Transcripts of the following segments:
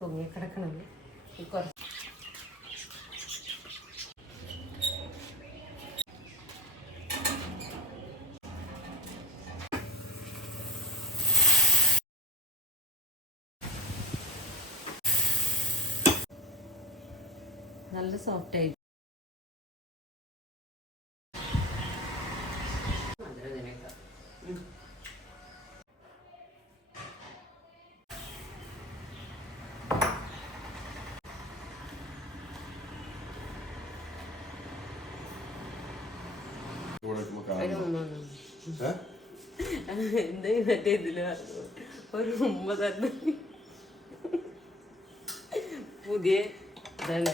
പൊങ്ങി കിടക്കണത് ഈ കുറച്ച് നല്ല സോഫ്റ്റ് ആയി കൊടുക്കുമ്പോ ഒരു കാണുന്നു. ഉമ്മ തന്നു. ഏ? എന്താ മറ്റേ ഇതിൽ ഒരു ഉമ്മ തന്നെ. പുതിയ ഇതാണ്.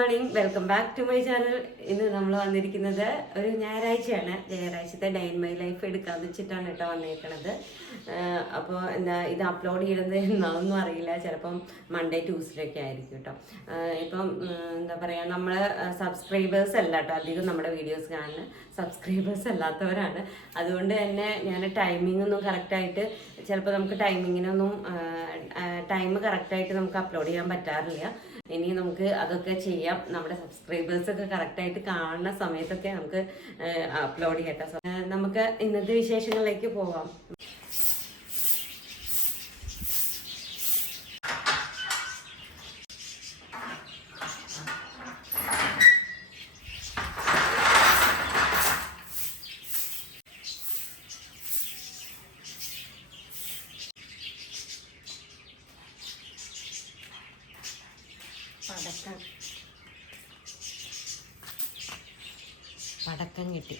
Morning welcome back to my channel ഇന്ന് നമ്മൾ വന്നിരിക്കുന്നത് ഒരു ഞായറാഴ്ചയാണ്. ഞായറാഴ്ചത്തെ ഡേ ഇൻ മൈ ലൈഫ് എടുക്കാൻ വെച്ചിട്ടാണ് കേട്ടോ വന്നിരിക്കുന്നത് അപ്പോൾ എന്താ ഇത് അപ്ലോഡ് ചെയ്യുന്നത് എന്നാണെന്നും അറിയില്ല. ചിലപ്പം മൺഡേ ട്യൂസ്ഡേ ഒക്കെ ആയിരിക്കും കേട്ടോ. ഇപ്പം എന്താ പറയുക നമ്മൾ സബ്സ്ക്രൈബേഴ്സ് അല്ല കേട്ടോ അധികം നമ്മുടെ വീഡിയോസ് കാണുന്ന. സബ്സ്ക്രൈബേഴ്സ് അല്ലാത്തവരാണ്. അതുകൊണ്ട് തന്നെ ഞാൻ ടൈമിംഗ് ഒന്നും കറക്റ്റായിട്ട് ചിലപ്പോൾ നമുക്ക് ടൈമിങ്ങിനൊന്നും ടൈം കറക്റ്റായിട്ട് നമുക്ക് അപ്ലോഡ് ചെയ്യാൻ പറ്റാറില്ല. ഇനി നമുക്ക് അതൊക്കെ ചെയ്യാം. നമ്മുടെ സബ്സ്ക്രൈബേഴ്സ് ഒക്കെ കറക്റ്റായിട്ട് കാണുന്ന സമയത്തൊക്കെ നമുക്ക് അപ്ലോഡ് ചെയ്യാം നമുക്ക് ഇന്നത്തെ വിശേഷങ്ങളിലേക്ക് പോവാം. പടക്കം പടക്കം കിട്ടി.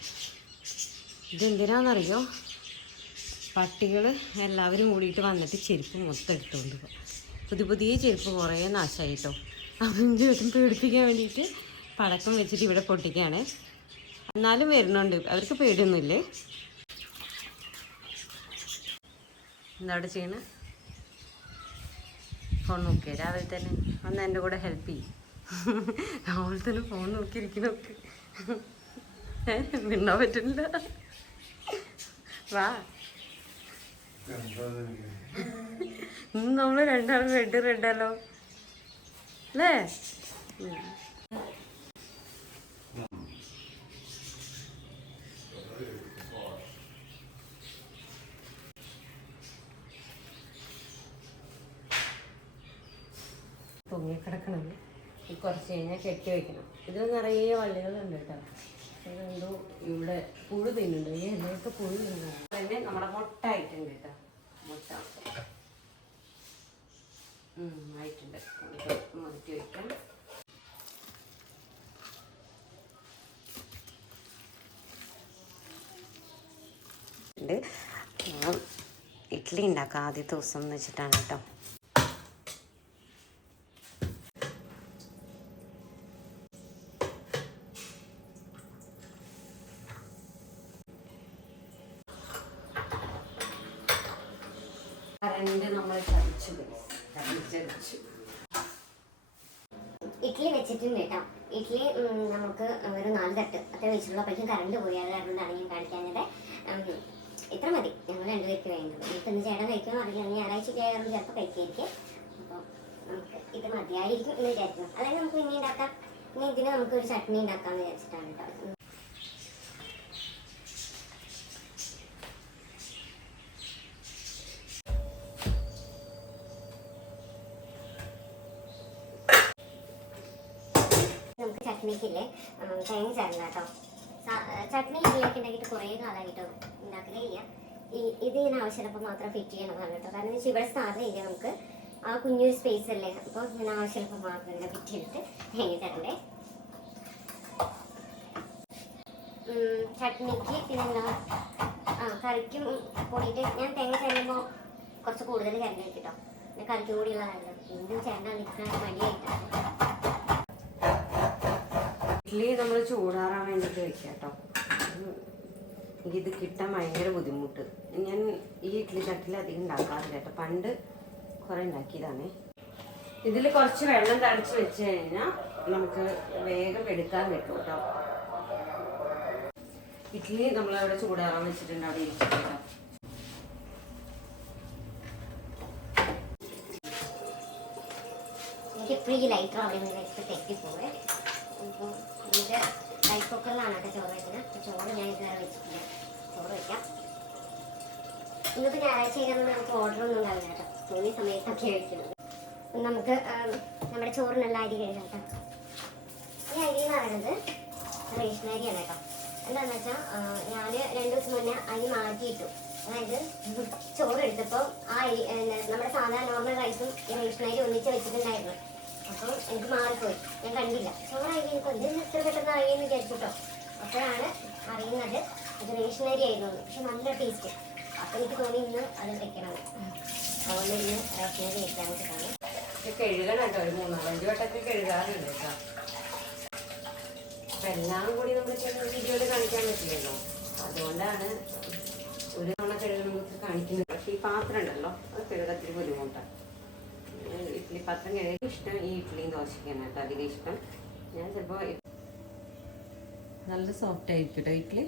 ഇതെന്തിനാണെന്നറിയോ പട്ടികൾ എല്ലാവരും കൂടിയിട്ട് വന്നിട്ട് ചെരുപ്പ് മൊത്തം എടുത്തുകൊണ്ട് പുതിയ പുതിയ ചെരുപ്പ് കുറേ നാശമായി കേട്ടോ അപ്പം പേടിപ്പിക്കാൻ വേണ്ടിയിട്ട് പടക്കം വെച്ചിട്ട് ഇവിടെ പൊട്ടിക്കുകയാണ് എന്നാലും വരുന്നുണ്ട്. അവർക്ക് പേടിയൊന്നുമില്ലേ? എന്താ അവിടെ ചെയ്യണേ? ഫോൺ നോക്കിയ. രാവിലെ തന്നെ ഒന്ന് എന്റെ കൂടെ ഹെൽപ്പ് ചെയ്യും. രാവിലെ തന്നെ ഫോൺ നോക്കിയിരിക്കുന്നൊക്കെ മിണ്ടാൻ പറ്റില്ല വാ. നമ്മൾ രണ്ടാളും റെഡ് റെഡല്ലോ അല്ലേ ഉം. പൊങ്ങി കിടക്കണത് ഈ കുറച്ച് കഴിഞ്ഞാൽ കെട്ടി വെക്കണം. ഇത് നിറയെ വള്ളികളുണ്ട് കേട്ടോ. ഇതെന്തോ ഇവിടെ പുഴു തിന്നുണ്ട് ഈ എല്ലാവർക്കും പുഴു തിന്നുണ്ട് തന്നെ നമ്മുടെ മുട്ട ആയിട്ടുണ്ട് കേട്ടോ. മുട്ട. ആയിട്ടുണ്ട്. മാറ്റി ഇഡ്ഡലി ഉണ്ടാക്കാം ആദ്യത്തെ ദിവസം എന്ന് വെച്ചിട്ടാണ് കേട്ടോ കറണ്ട് നമ്മൾ ചതിച്ചു കറണ്ട് ചതിച്ചു ഇഡ്ഡലി വെച്ചിട്ടുണ്ട് കേട്ടോ ഇഡ്ഡലി ഉം, നമുക്ക് ഒരു നാല് തട്ട് അത്ര വെച്ചിട്ടുള്ളൂ അപ്പോഴേക്കും കറണ്ട് പോയി അത് കാരണമാണ് ഞാൻ കാണിക്കാഞ്ഞത് ഉം, ഇത്ര മതി ഞങ്ങൾ രണ്ടുപേർക്ക് വേണ്ടത് ഇപ്പം ഇന്ന് ചേട്ടൻ കഴിക്കുമെന്ന് അറിയില്ല ഇനി ഞായറാഴ്ച അപ്പോൾ നമുക്ക് ഇത് നമുക്ക് ഇനി ഇനി നമുക്ക് ഒരു ചട്നി ഉണ്ടാക്കാമെന്ന് വിചാരിച്ചിട്ടാണ് കേട്ടോ. നമുക്ക് ചട്നിക്കില്ലേ? തേങ്ങ ചേർന്ന ചട്നി ഇതിലേക്ക് ഉണ്ടാക്കിയിട്ട് കുറേ കാലമായിട്ട് ഉണ്ടാക്കലേ ഇല്ല ഇത് ഞാൻ ആവശ്യമുള്ളപ്പോൾ മാത്രം ഫിറ്റ് ചെയ്യണതാണ് കേട്ടോ. കാരണം വെച്ചാൽ ഇവിടെ ഇല്ല നമുക്ക് ആ കുഞ്ഞൊരു സ്പേസ് അല്ലേ? അപ്പോൾ ഞാൻ ആവശ്യമുള്ളപ്പോൾ മാത്രം ഇങ്ങനെ ഫിറ്റ് ചെയ്തിട്ട് ഹെങ്ങി തരണ്ടേ ചട്നിക്ക് പിന്നെന്താ? ആ കറിക്കും കൂടിയിട്ട് ഞാൻ തേങ്ങ ചേരുമ്പോൾ കുറച്ച് കൂടുതൽ ചേർന്ന് കേട്ടോ പിന്നെ കറിക്കും കൂടിയുള്ള നല്ലത് ഇന്നും ചേർന്നാ നിൽക്കാൻ മടിയായിട്ടാണ്. ഇഡ്ഡലി നമ്മൾ ചൂടാറാൻ വേണ്ടിയിട്ട് വെക്കാം കേട്ടോ എനിക്കിത് കിട്ടാൻ ഭയങ്കര ബുദ്ധിമുട്ട്. ഞാൻ ഈ ഇഡ്ഡലി തട്ടിൽ അധികം ഉണ്ടാക്കാറില്ല കേട്ടോ. പണ്ട് കുറേ ഉണ്ടാക്കിയതാണേ. ഇതിൽ കുറച്ച് വെള്ളം തളിച്ച് വെച്ച് കഴിഞ്ഞാൽ നമുക്ക് വേഗം എടുക്കാൻ പറ്റും കേട്ടോ. ഇഡ്ഡലി നമ്മളവിടെ ചൂടാറാൻ വെച്ചിട്ടുണ്ട് അവിടെ ഇരിക്കും കേട്ടോ എനിക്ക് ഫ്രീ ലൈറ്റർ അവിടെ വെച്ച് തെറ്റിപ്പോവേ അപ്പോൾ ഇതിന്റെ റൈസ് കുക്കറിലാണ് കേട്ടോ ചോറ് വയ്ക്കുന്നത് ചോറ് ഞാൻ ഇതുവരെ വെച്ചിട്ടില്ല. ചോറ് വെക്കാം. ഇന്നിപ്പോൾ ഞായറാഴ്ച ആയതുകൊണ്ട് നമുക്ക് ഓർഡർ ഒന്നും ഉണ്ടാവില്ല കേട്ടോ. തോന്നിയ സമയത്തൊക്കെ അപ്പം നമുക്ക് നമ്മുടെ ചോറിനുള്ള അരി കഴുകാം കേട്ടോ. ഈ അരി എന്ന് പറയുന്നത് റേഷൻ അരിയാണ് കേട്ടോ. എന്താണെന്ന് വെച്ചാൽ ഞാൻ രണ്ട് ദിവസം മുന്നേ അരി മാറ്റിയിട്ടു. അതായത് ചോറ് എടുത്തപ്പോൾ ആ അരി നമ്മുടെ സാധാരണ നോർമൽ റൈസും ഈ റേഷൻ അരി ഒന്നിച്ച് വെച്ചിട്ടുണ്ടായിരുന്നു. അപ്പോൾ എനിക്ക് മാറിപ്പോയി. ഞാൻ കണ്ടില്ല. ചോറായി എനിക്ക് ഇത് ഇത്ര പെട്ടെന്ന് അറിയുമെന്ന് വിചാരിച്ചിട്ടോ. അപ്പോഴാണ് അറിയുന്നത് അത് റേഷൻ അരി ആയിരുന്നു. പക്ഷെ നല്ല ടേസ്റ്റ് അപ്പോൾ എനിക്ക് തോന്നി ഇന്ന് അത് വെക്കണം. അതുകൊണ്ട് ഇന്ന് വെച്ചിട്ടാണ് ഇത് കഴുകണം കേട്ടോ ഒരു മൂന്നാലഞ്ച് വട്ടത്തിൽ കഴുകാറുണ്ട് കേട്ടോ. അപ്പം എല്ലാം കൂടി നമ്മൾ വീഡിയോയിൽ കാണിക്കാൻ പറ്റില്ലല്ലോ. അതുകൊണ്ടാണ് ഒരു തവണ കഴുകുമ്പോൾ കാണിക്കുന്നത്. പക്ഷേ ഈ പാത്രം ഉണ്ടല്ലോ അത് കഴുകത്തിന് ബുദ്ധിമുട്ടാണ് ഇഡ്ഡലി പാത്രം കഴുകി ഇഷ്ടം ഈ ഇഡ്ഡലിയും ദോശയ്ക്കാണ് കേട്ടോ അധികം ഇഷ്ടം. ഞാൻ ചിലപ്പോൾ നല്ല സോഫ്റ്റ് ആയിരിക്കും കേട്ടോ ഇഡ്ഡലി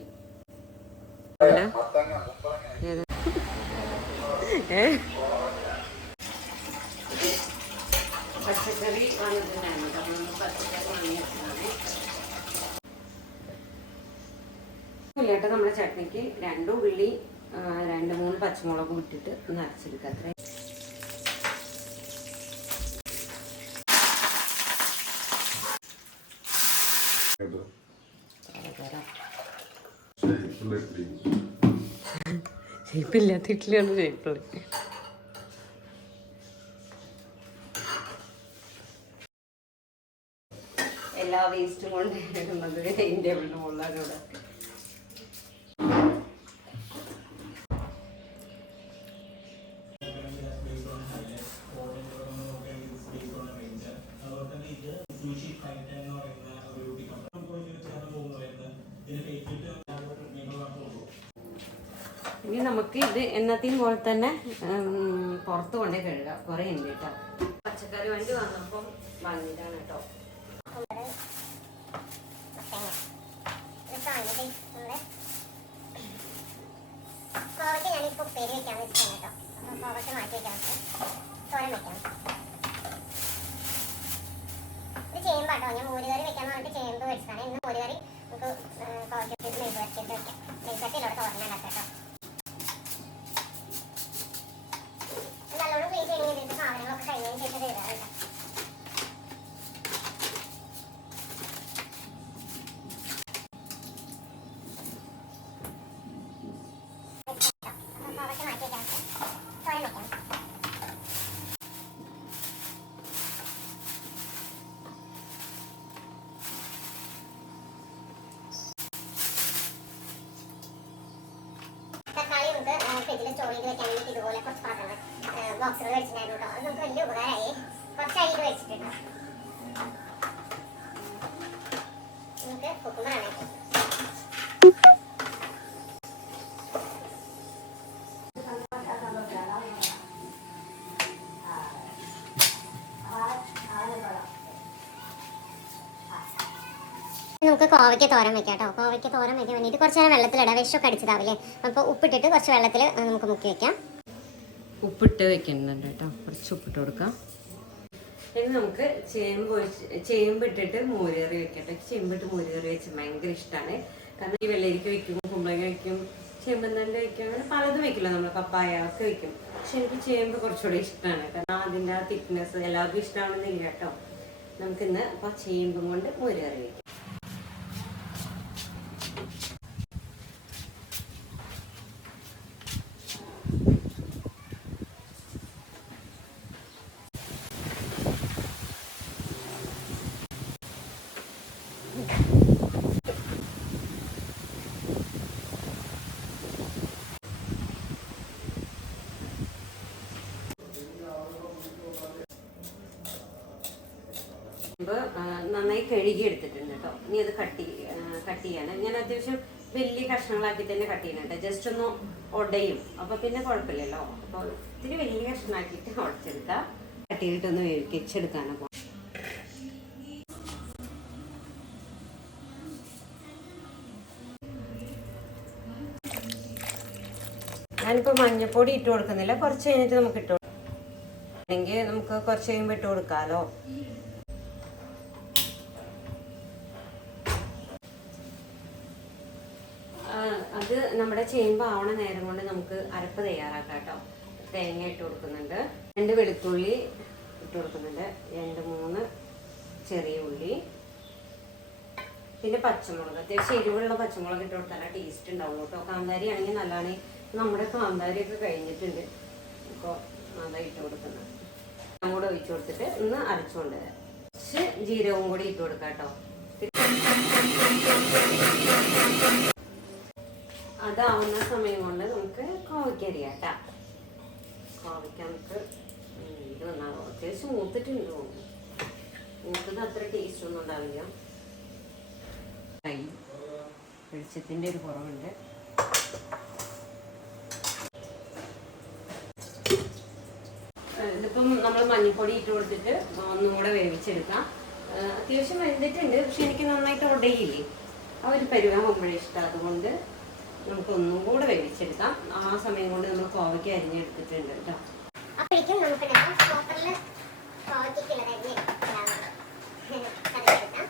പച്ചക്കറി ഇല്ല നമ്മുടെ ചട്നിക്ക് രണ്ട് ഉള്ളി രണ്ട് മൂന്ന് പച്ചമുളകും ഇട്ടിട്ട് ഒന്ന് അരച്ചെടുക്കുക അത്രേ. ഷേപ്പില്ലാത്ത ഇഡ്ഡലിയാണ് ഷേപ്പുള്ളത് എല്ലാ വേസ്റ്റും കൊണ്ട് വരുന്നത് ടേബിളിന് മുകളിലാണ് എന്നത്തെയും പോലെ തന്നെ പുറത്ത് കൊണ്ടേ കഴുകാം. കുറേ ഉണ്ട് കേട്ടോ. പച്ചക്കറി വണ്ടി വന്നപ്പം വാങ്ങിയതാണ് കേട്ടോ. മാറ്റി വെക്കാം ഇത് ഞാൻ മോരുകറി വെക്കാന്ന് പറഞ്ഞിട്ട് ചേമ്പ് വെച്ചതാണ്. ഇന്ന് മോരുകറി നമുക്ക് കോവയ്ക്ക് മെഴുകുവരട്ടിയിട്ട് വെക്കാം മെഴുകുവരട്ടിയിലൂടെ തോരനുണ്ടാക്കാം കേട്ടോ ഇത് നല്ലോണം ക്ലീൻ ചെയ്യണമെങ്കിൽ ഇതിന്റെ സാധനങ്ങളൊക്കെ കഴിഞ്ഞതിന് ശേഷം കഴുകാറുണ്ട് അപ്പോൾ കോവയ്ക്ക് മാറ്റി വെക്കാം തോരൻ വെക്കാം തക്കാളി നമുക്ക് ഫ്രിഡ്ജിൽ സ്റ്റോർ വെക്കാൻ വേണ്ടി ഇതുപോലെ കുറച്ച് പാത്രങ്ങൾ ബോക്സുകൾ വെച്ചിട്ടുണ്ടായിരുന്നു കേട്ടോ അത് നമുക്ക് വലിയ ഉപകാരമായി കുറച്ചായി ഇത് വെച്ചിട്ടുണ്ട്. നമുക്ക് കുക്കുമ്പറാണ് നമുക്ക് കോവയ്ക്ക് തോരൻ വെക്കാം കേട്ടോ. കോവയ്ക്ക് തോരൻ വെക്കാൻ വേണ്ടിയിട്ട് കുറച്ച് നേരം വെള്ളത്തിലിടാം വിഷമൊക്കെ അടിച്ചതാവില്ലേ? അപ്പോൾ ഉപ്പിട്ടിട്ട് കുറച്ച് വെള്ളത്തിൽ നമുക്ക് മുക്കി വെക്കാം. ഉപ്പിട്ട് വെക്കുന്നുണ്ട് കേട്ടോ. കുറച്ച് ഉപ്പിട്ട് കൊടുക്കാം. ഇനി നമുക്ക് ചേമ്പ് ചേമ്പ് ഇട്ടിട്ട് മോരുകറി വെക്കട്ടെ ചേമ്പിട്ട് മോരുകറി വെച്ച് ഭയങ്കര ഇഷ്ടമാണ് കാരണം ഈ വെള്ളരിക്ക വെക്കും കുമ്പളങ്ങ വെക്കും ചേമ്പന്തണ്ട് വെക്കും അങ്ങനെ പലതും വെക്കില്ല നമ്മൾ പപ്പായ ഒക്കെ വെക്കും. പക്ഷെ എനിക്ക് ചേമ്പ് കുറച്ചുകൂടെ ഇഷ്ടമാണ് കാരണം അതിന്റെ ആ തിക്നെസ് എല്ലാവർക്കും ഇഷ്ടമാണെന്നില്ല കേട്ടോ. നമുക്കിന്ന് അപ്പോൾ ചേമ്പും കൊണ്ട് മോരുകറി വെക്കാം. ചേമ്പ് നന്നായി കഴുകി എടുത്തിട്ടുണ്ട് കേട്ടോ ഇനി അത് കട്ടി കട്ട് ചെയ്യാണ്. ഞാൻ അത്യാവശ്യം വലിയ കഷ്ണങ്ങളാക്കി തന്നെ കട്ട് ചെയ്യുന്നുണ്ട്. ജസ്റ്റ് ഒന്ന് ഉടയും അപ്പൊ പിന്നെ കുഴപ്പമില്ലല്ലോ. അപ്പൊ ഇത്തിരി വലിയ കഷ്ണമാക്കിയിട്ട് ഉടച്ചെടുക്കാം കട്ട് ചെയ്തിട്ടൊന്ന് വേവിച്ചെടുക്കാനാണ് പോ ഞാനിപ്പോൾ മഞ്ഞപ്പൊടി ഇട്ട് കൊടുക്കുന്നില്ല. കുറച്ച് കഴിഞ്ഞിട്ട് നമുക്ക് ഇട്ട് കൊടുക്കാം. അല്ലെങ്കിൽ നമുക്ക് കുറച്ച് കഴിയുമ്പോൾ ഇട്ട് കൊടുക്കാമല്ലോ ആ, അത് നമ്മുടെ ചേമ്പ് ആവണ നേരം കൊണ്ട് നമുക്ക് അരപ്പ് തയ്യാറാക്കാം കേട്ടോ. തേങ്ങ ഇട്ട് കൊടുക്കുന്നുണ്ട്. രണ്ട് വെളുത്തുള്ളി ഇട്ട് കൊടുക്കുന്നുണ്ട്. രണ്ട് മൂന്ന് ചെറിയ ഉള്ളി. പിന്നെ പച്ചമുളക്. അത്യാവശ്യം എരിവുള്ള പച്ചമുളക് ഇട്ട് കൊടുത്താൽ ടേസ്റ്റ് ഉണ്ടാവും കേട്ടോ. കാന്താരി ആണെങ്കിൽ നല്ലതാണ്. നമ്മുടെ കാന്താരിയൊക്കെ കഴിഞ്ഞിട്ടുണ്ട്. ഇപ്പോൾ അതാ ഇട്ട് കൊടുക്കുന്നത്. കൂടെ ഒഴിച്ചു കൊടുത്തിട്ട് ഒന്ന് അരച്ചുകൊണ്ട് കുറച്ച് ജീരകവും കൂടി ഇട്ട് കൊടുക്കാം കേട്ടോ. അതാവുന്ന സമയം കൊണ്ട് നമുക്ക് കോവയ്ക്ക അരിയാം കേട്ടാ കോവയ്ക്ക നമുക്ക് അത്യാവശ്യം മൂത്തിട്ടുണ്ട് തോന്നുന്നു. മൂത്തത് അത്ര ടേസ്റ്റ് ഒന്നും ഉണ്ടാവില്ല. വെളിച്ചത്തിന്റെ ഒരു കുറവുണ്ട്. ഇതിപ്പം നമ്മൾ മഞ്ഞൾപ്പൊടി ഇട്ട് കൊടുത്തിട്ട് ഒന്നും കൂടെ വേവിച്ചെടുക്കാം. അത്യാവശ്യം വെന്തിട്ടുണ്ട് പക്ഷെ എനിക്ക് നന്നായിട്ട് ഉടയില്ലേ? ആ ഒരു പരുവാകുമ്പോഴേ ഇഷ്ടം. അതുകൊണ്ട് നമുക്ക് ഒന്നും കൂടെ വേവിച്ചെടുക്കാം. ആ സമയം കൊണ്ട് നമ്മൾ കോവയ്ക്ക് അരിഞ്ഞെടുത്തിട്ടുണ്ട് കേട്ടോ. അപ്പോഴേക്കും നമുക്ക് ചോപ്പറിൽ കോവയ്ക്കുള്ളത് അരിഞ്ഞ് കറിയെടുക്കാം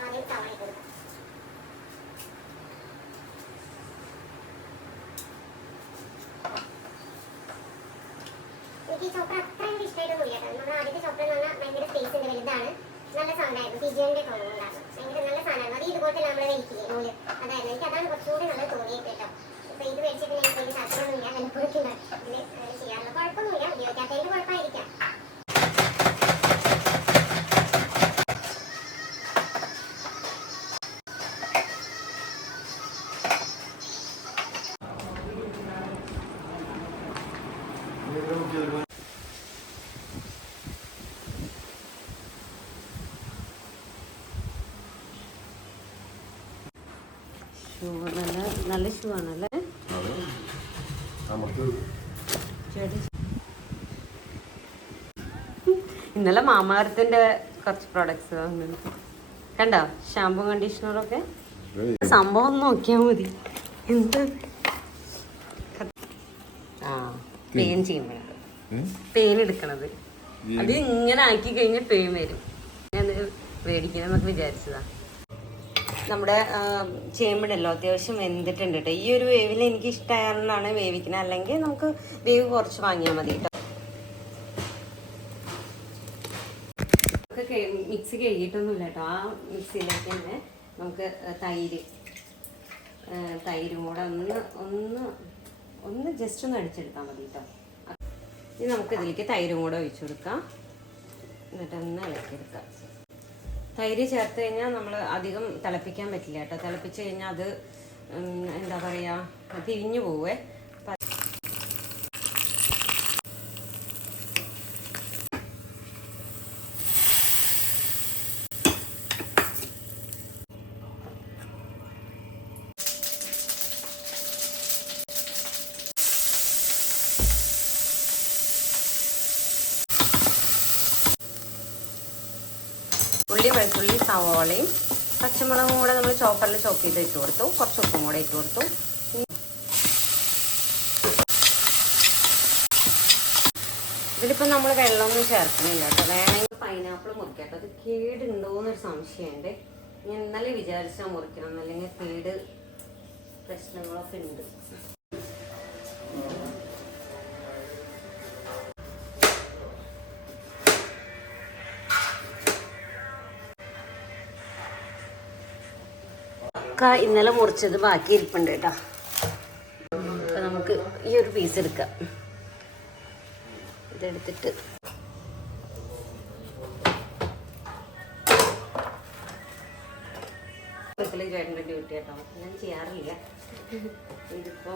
ആദ്യം സവാള ഇട്ട് കൊടുക്കാം എനിക്ക് ഈ ചോപ്പർ അത്ര എനിക്ക് ഇഷ്ടമായിട്ടൊന്നുമില്ല കേട്ടോ നമ്മുടെ ആദ്യത്തെ ചോപ്പർ എന്ന് പറഞ്ഞാൽ ഭയങ്കര സ്പേസ് ഉണ്ട് വലുതാണ് നല്ല സൗണ്ട് ആയിരുന്നു ഫിജിയന്റെ ടോൺ ഉണ്ടായിരുന്നു ഭയങ്കര നല്ല സാധനമായിരുന്നു അത് ഇതുപോലത്തെ വലിക്കില്ലേ അതായിരുന്നു എനിക്ക് അതാണ് കുറച്ചുകൂടി നല്ലത് കേട്ടോ ഇപ്പൊ ഇത് എനിക്ക് ഇതിൽ ചെയ്യാറുള്ള കുഴപ്പമൊന്നുമില്ല. ഉപയോഗിക്കാത്തതിന്റെ കുഴപ്പമായിരിക്കാം. നല്ല ഷൂ ആണല്ലേ ഇന്നലെ മാമാരത്തിന്റെ കുറച്ച് പ്രോഡക്ട്സ് വന്നു കണ്ടോ? ഷാമ്പൂ കണ്ടീഷണറൊക്കെ സംഭവം നോക്കിയാൽ മതി. എന്ത്? ആ പെയിൻ ചെയ്യുമ്പോഴാണ്? പെയിൻ എടുക്കണത്. അത് ഇങ്ങനെ ആക്കി കഴിഞ്ഞാൽ പെയിൻ വരും. ഞാൻ മേടിക്കണമെന്നൊക്കെ വിചാരിച്ചതാ. നമ്മുടെ ചേമ്പിടല്ലോ അത്യാവശ്യം വെന്തിട്ടുണ്ട് കേട്ടോ ഈ ഒരു വേവിൽ എനിക്ക് ഇഷ്ടമായതുകൊണ്ടാണ് വേവിക്കുന്നത് അല്ലെങ്കിൽ നമുക്ക് വേവ് കുറച്ച് വാങ്ങിയാൽ മതി കേട്ടോ മിക്സി കഴുകിയിട്ടൊന്നുമില്ല കേട്ടോ ആ മിക്സിയിലേക്ക് തന്നെ നമുക്ക് തൈര് തൈരും കൂടെ ഒന്ന് ഒന്ന് ഒന്ന് ജസ്റ്റ് ഒന്ന് അടിച്ചെടുത്താൽ മതി കേട്ടോ ഇനി നമുക്ക് ഇതിലേക്ക് തൈരും കൂടെ ഒഴിച്ചു കൊടുക്കാം. എന്നിട്ടൊന്ന് ഇളക്കിയെടുക്കാം. തൈര് ചേർത്ത് കഴിഞ്ഞാൽ നമ്മൾ അധികം തിളപ്പിക്കാൻ പറ്റില്ല കേട്ടോ. തിളപ്പിച്ച് കഴിഞ്ഞാൽ അത് എന്താ പറയുക പിരിഞ്ഞു പോവേ അപ്പം ഉള്ളി വെളുത്തുള്ളി സവോളയും പച്ചമുളകും കൂടെ നമ്മൾ ചോപ്പറിൽ ചോപ്പ് ചെയ്ത് ഇട്ട് കൊടുത്തു. കുറച്ച് ഉപ്പും കൂടെ ഇട്ട് കൊടുത്തു. ഇതിലിപ്പോൾ നമ്മൾ വെള്ളമൊന്നും ചേർക്കണില്ല കേട്ടോ. വേണമെങ്കിൽ പൈനാപ്പിൾ മുറിക്കാം കേട്ടോ. അത് കേടുണ്ടോയെന്നൊരു സംശയമുണ്ട്. ഇന്നലെ വിചാരിച്ചാൽ മുറിക്കണം. അല്ലെങ്കിൽ കേട് പ്രശ്നങ്ങളൊക്കെ ഉണ്ട്. ഒക്കെ ഇന്നലെ മുറിച്ചത് ബാക്കി ഇരിപ്പുണ്ട് കേട്ടോ. അപ്പൊ നമുക്ക് ഈ ഒരു പീസ് എടുക്കാം. ഇതെടുത്തിട്ട്. ചേട്ടന്റെ ഡ്യൂട്ടി കേട്ടോ. ഞാൻ ചെയ്യാറില്ല. ഇതിപ്പോ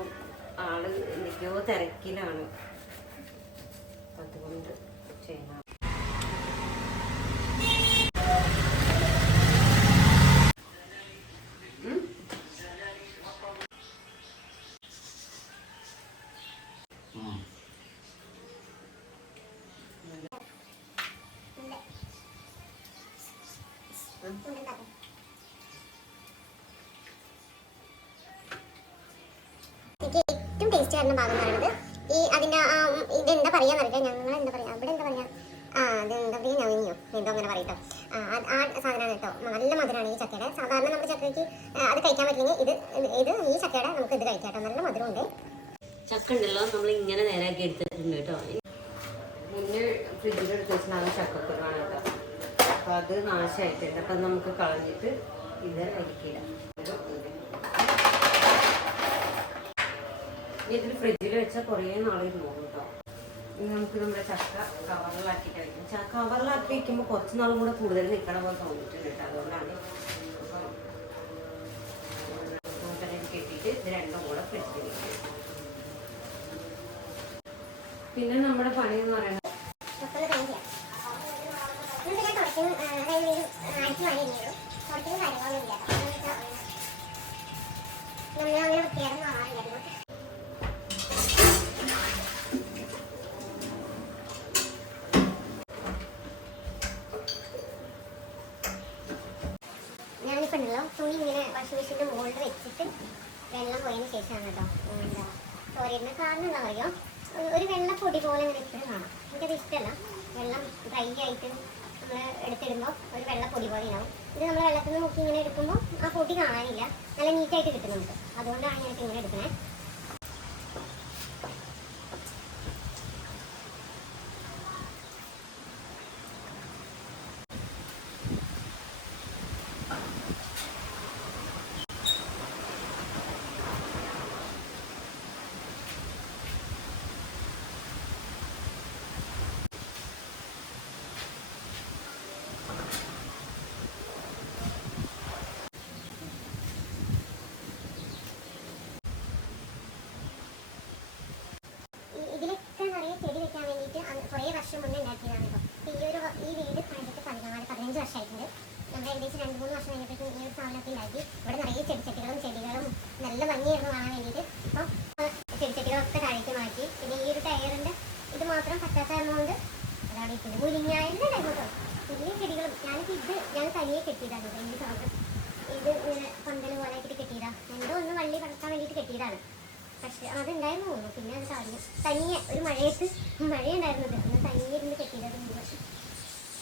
ആൾ എന്തൊക്കെയോ തിരക്കിലാണ്. അതുകൊണ്ട് ചെയ്യണം. ഏറ്റവും ടേസ്റ്റ് വരുന്ന ഭാഗം എന്ന് പറയുന്നത് ഈ അതിന്റെ ആ എന്താ പറയാന്നറിയില്ല ഞങ്ങൾ എന്താ പറയാ? ഇവിടെ എന്താ പറയാ? ആ അത് എന്താ പറയാ നവിനിയോ എന്തോ അങ്ങനെ പറയട്ടോ. ആ സാധനമാണ് കേട്ടോ. നല്ല മധുരമാണ് ഈ ചക്കയുടെ. സാധാരണ നമ്മുടെ ചക്കയ്ക്ക് അത് കഴിക്കാൻ പറ്റില്ലെങ്കിൽ ഇത് ഇത് ഈ ചക്കയുടെ നമുക്ക് ഇത് കഴിക്കാം കേട്ടോ. നല്ല മധുരമുണ്ട്. ചക്ക ഉണ്ടല്ലോ. നമ്മൾ ഇങ്ങനെ നേരാക്കി എടുത്തിട്ടുണ്ട് കേട്ടോ. മുന്നേ ഫ്രിഡ്ജിൽ എടുത്ത് ചക്ക ചക്കക്കുരുവാണ് കേട്ടോ. അപ്പൊ അത് നാശമായിട്ടുണ്ട്. അപ്പൊ നമുക്ക് കളഞ്ഞിട്ട് ഇത് അരിക്കിടാം. ഇനി ഇതിൽ ഫ്രിഡ്ജിൽ വെച്ചാൽ കുറേ നാളിരുന്നോളൂ കേട്ടോ. ഇനി നമുക്ക് നമ്മുടെ ചക്ക കവറിലാക്കി കഴിക്കും. ചക്ക കവറിലാക്കി വയ്ക്കുമ്പോൾ കുറച്ച് നാളും കൂടെ കൂടുതൽ നിൽക്കണ പോലെ തോന്നിയിട്ടുണ്ട് കേട്ടോ. അതുകൊണ്ടാണ് കെട്ടിയിട്ട് ഇത് രണ്ടും കൂടെ ഫ്രിഡ്ജിൽ പിന്നെ നമ്മുടെ പണി എന്ന് പറയുന്നത് മക്കൾ നമ്മളങ്ങനെ എന്നിട്ട് ഞാൻ തുടയ്ക്കും അതായത് ഒരു അടിച്ചു വാങ്ങി കഴിഞ്ഞുള്ളൂ തുടയ്ക്കും കാര്യങ്ങളൊന്നും ഇല്ല കേട്ടോ നമ്മൾ അങ്ങനെ വൃത്തിയായിരുന്നു ആവാറില്ലായിരുന്നു ഞാനിപ്പോൾ ഉണ്ടല്ലോ തുണി ഇങ്ങനെ വാഷിംഗ് മെഷീന്റെ മുകളിൽ വെച്ചിട്ട് വെള്ളം പോയതിന് ശേഷമാണ് കേട്ടോ എന്താ തോരിയിടുന്ന കാരണം എന്താ പറയുക ഒരു വെള്ളപ്പൊടി പോലെ ഇങ്ങനെ ഇപ്പോഴും കാണാം എനിക്കത് ഇഷ്ടമല്ല വെള്ളം ഡ്രൈ ആയിട്ട് നമ്മൾ എടുത്തിടുമ്പോൾ ഒരു വെള്ളപ്പൊടി പോലെ ഉണ്ടാവും ഇത് നമ്മൾ വെള്ളത്തിൽ നിന്ന് മുക്കി ഇങ്ങനെ എടുക്കുമ്പോൾ ആ പൊടി കാണാനില്ല നല്ല നീറ്റായിട്ട് കിട്ടും നമുക്ക് അതുകൊണ്ടാണ് ഞാൻ ഇങ്ങനെ എടുക്കുന്നത് ഈ- ഇതിലൊക്കെ നിറയെ ചെടി വെക്കാൻ വേണ്ടിയിട്ട് അന്ന് കുറേ വർഷം ഉണ്ടാക്കിയതാണ് ഈ ഒരു ഈ വീട് പണിതിട്ട് പതിനാല് പതിനഞ്ച് വർഷമായിട്ടുണ്ട്. നമ്മൾ ഏകദേശം രണ്ട് മൂന്ന് വർഷം കഴിഞ്ഞപ്പോഴും ഈ ഒരു സാധനമൊക്കെ ഉണ്ടാക്കി. ഇവിടെ നിറയെ ചെടിച്ചട്ടികളും ചെടികളും നല്ല ഭംഗിയായിരുന്നു കാണാൻ വേണ്ടിയിട്ട്. അപ്പം ചെടിച്ചട്ടികളൊക്കെ താഴേക്ക് മാറ്റി. പിന്നെ ഈ ഒരു ടയറിന്റെ ഇത് മാത്രം പറ്റാത്ത അതാണ് അതവിടെ ഇരിക്കുന്നത് മുരിങ്ങായന്റെ ടൈം കേട്ടോ. ചെടികളും. ഞാനിപ്പോൾ ഇത് ഞാൻ തനിയെ കെട്ടിയതാണ് കേട്ടോ. ഈ സാധനം. ഇത് ഇങ്ങനെ പന്തൽ പോലെ ആക്കിയിട്ട് കെട്ടിയതാ. എന്തോ ഒന്ന് വള്ളി പടക്കാൻ വേണ്ടിയിട്ട് കെട്ടിയതാണ്. പക്ഷെ അതുണ്ടായിരുന്നു. തോന്നുന്നു പിന്നെ അത് കളഞ്ഞു തനിയെ ഒരു മഴയത്ത് മഴയുണ്ടായിരുന്നത് അന്ന് തനിയെ ഇരുന്ന് മുഴുവൻ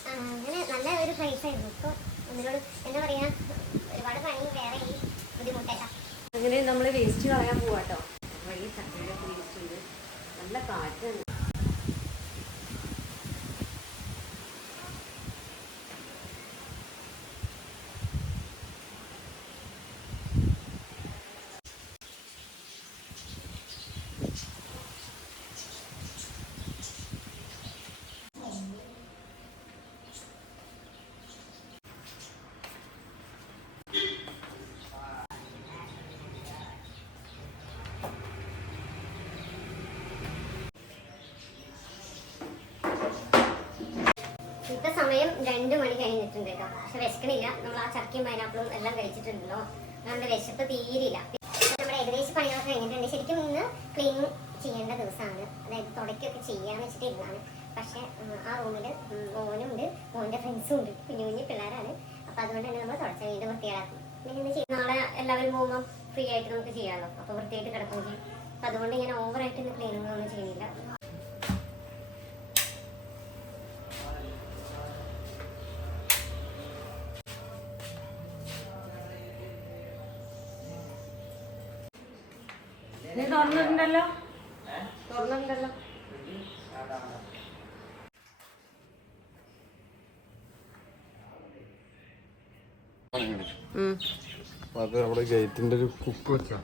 ആ, അങ്ങനെ നല്ല ഒരു പ്രൈസ് ആയിരുന്നു. ഇപ്പോൾ ഒന്നിനോട് എന്താ പറയാ ഒരുപാട് പണി വേറെ ഈ ബുദ്ധിമുട്ടല്ല. അങ്ങനെ നമ്മൾ വേസ്റ്റ് കളയാൻ പോവാട്ടോ. നല്ല കാറ്റാണ് ഇപ്പൊ സമയം രണ്ട് മണി കഴിഞ്ഞിട്ടുണ്ട് കേട്ടോ. പക്ഷെ വിശക്കണില്ല. നമ്മൾ ആ ചക്കയും പൈനാപ്പിളും എല്ലാം കഴിച്ചിട്ടുണ്ടല്ലോ. അതുകൊണ്ട് വിശപ്പ് തീരില്ല. നമ്മുടെ ഏകദേശം പണികളൊക്കെ കഴിഞ്ഞിട്ടുണ്ട്. ശരിക്കും ഇന്ന് ക്ലീൻ ചെയ്യേണ്ട ദിവസമാണ്. അതായത് തുടക്കൊക്കെ ചെയ്യാന്ന് വെച്ചിട്ട് ഇരുന്നാണ് പക്ഷെ ആ റൂമിൽ മോനുണ്ട്. മോന്റെ ഫ്രണ്ട്സും ഉണ്ട് കുഞ്ഞു കുഞ്ഞു പിള്ളേരാണ്. അപ്പൊ അതുകൊണ്ട് തന്നെ നമ്മൾ തുടച്ച വീണ്ടും വൃത്തിയാക്കും പിന്നെ ചെയ്യും നാളെ എല്ലാവരും പോകുമ്പോൾ ഫ്രീ ആയിട്ട് നമുക്ക് ചെയ്യാമല്ലോ അപ്പോൾ വൃത്തിയായിട്ട് കിടക്കുകയും ചെയ്യും. അപ്പൊ അതുകൊണ്ട് ഇങ്ങനെ ഓവറായിട്ട് ഇന്ന് ക്ലീനിങ് ഒന്നും ചെയ്യുന്നില്ല. നീ തുറന്നിട്ടുണ്ടല്ലോ? തുറന്നിട്ടുണ്ടല്ലോ. അത് അവിടെ ഗേറ്റിന്റെ ഒരു കുപ്പ് വെച്ചാ.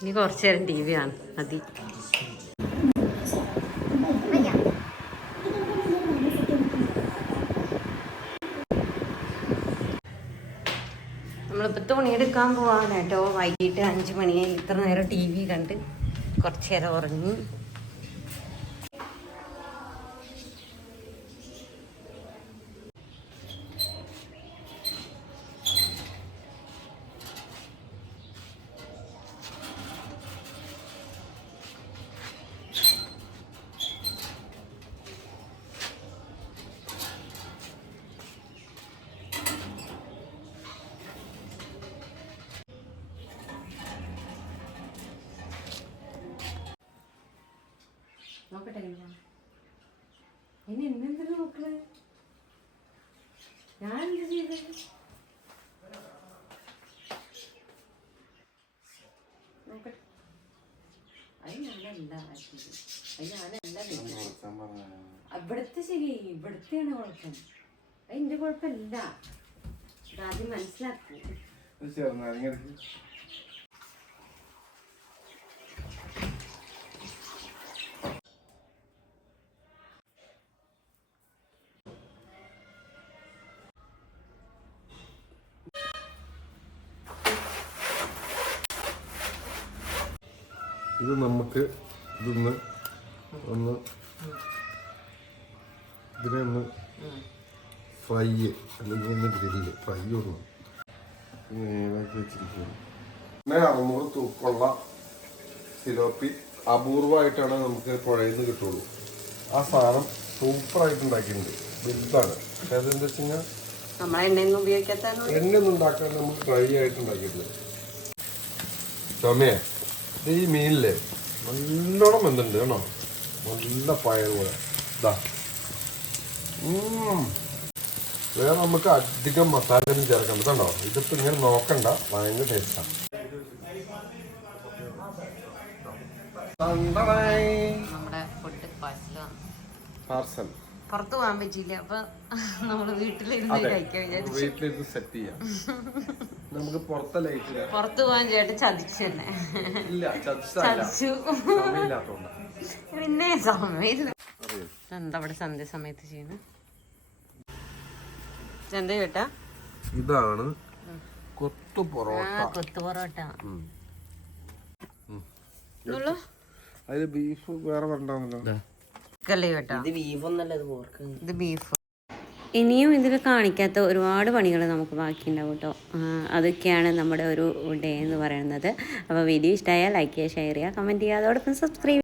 ഇനി കുറച്ചു നേരം ടി വി ആണ് മതി. നമ്മളിപ്പോൾ തുണിയെടുക്കാൻ പോവാണ്. കേട്ടോ വൈകിട്ട് അഞ്ച് മണിയായി ഇത്ര നേരം ടി വി കണ്ട് കുറച്ച് നേരം ഉറങ്ങി. ആക്കിയത് അത് ഞാനല്ല ഇവിടുത്തെ ശരി ഇവിടുത്തെയാണ് കുഴപ്പം അത് എന്റെ കുഴപ്പമില്ല. ആദ്യം മനസ്സിലാക്കി. ഇത് നമുക്ക് ഇതൊന്ന് ഒന്ന് ഇതിനെ ഒന്ന് ഫ്രൈ അല്ലെങ്കിൽ ഒന്ന് ഗ്രില്ല്. ഫ്രൈ ഒന്ന് നേരാക്കി വെച്ചിരിക്കുന്നു. പിന്നെ അറുന്നൂറ് തൂക്കമുള്ള സിലോപ്പി അപൂർവമായിട്ടാണ് നമുക്ക് പുഴയിൽ നിന്ന് കിട്ടുള്ളൂ. ആ സാധനം സൂപ്പറായിട്ട് ഉണ്ടാക്കിയിട്ടുണ്ട്. വലുതാണ്. പക്ഷെ അതെന്താ വെച്ച് കഴിഞ്ഞാൽ എണ്ണ എണ്ണയൊന്നും ഉണ്ടാക്കാൻ നമുക്ക് ഫ്രൈ ആയിട്ട് ഉണ്ടാക്കിയിട്ടുണ്ട്. ചുമയെ. ഇത് ഈ മീനില്ലേ? നല്ലോണം വെന്തുണ്ട് കേട്ടോ. നല്ല പയർ പോലെ. ഇതാ വേറെ നമുക്ക് അധികം മസാല ഒന്നും ചേർക്കണ്ട. കേട്ടോ ഇതിപ്പോ ഇങ്ങനെ നോക്കണ്ട. ഭയങ്കര ടേസ്റ്റാണ് നമ്മുടെ ഫുഡ് പാഴ്സൽ പാർസൽ പുറത്ത് പോകാൻ പറ്റിയില്ല. അപ്പൊ നമ്മൾ വീട്ടിലിരുന്ന് കഴിക്കാൻ വിചാരിച്ചു. വീട്ടിലിരുന്ന് സെറ്റ് ചെയ്യാം. നമുക്ക് പുറത്തെ ലൈറ്റ് പുറത്ത് പോകാൻ ചേട്ടൻ ചതിച്ചു തന്നെ. ചതിച്ചു. പിന്നെ സമയമില്ല. എന്താ അവിടെ സന്ധ്യ സമയത്ത് ചെയ്യുന്നത് എന്താ ചേട്ടാ? ഇതാണ് കൊത്തു പൊറോട്ട. കൊത്തു പൊറോട്ട. അതിൽ ബീഫ് വേറെ വരണ്ടാന്നല്ലോ കല്ലേ കേട്ടോ. ഇത് ബീഫൊന്നല്ല ഇത് പോർക്ക് ഇത് ബീഫ് ഇനിയും ഇതിൽ കാണിക്കാത്ത ഒരുപാട് പണികൾ നമുക്ക് ബാക്കിയുണ്ടാവും കേട്ടോ. അതൊക്കെയാണ് നമ്മുടെ ഒരു ഡേ എന്ന് പറയുന്നത്. അപ്പോൾ വീഡിയോ ഇഷ്ടമായാൽ ലൈക്ക് ചെയ്യുക ഷെയർ ചെയ്യുക കമന്റ് ചെയ്യുക. അതോടൊപ്പം സബ്സ്ക്രൈബ്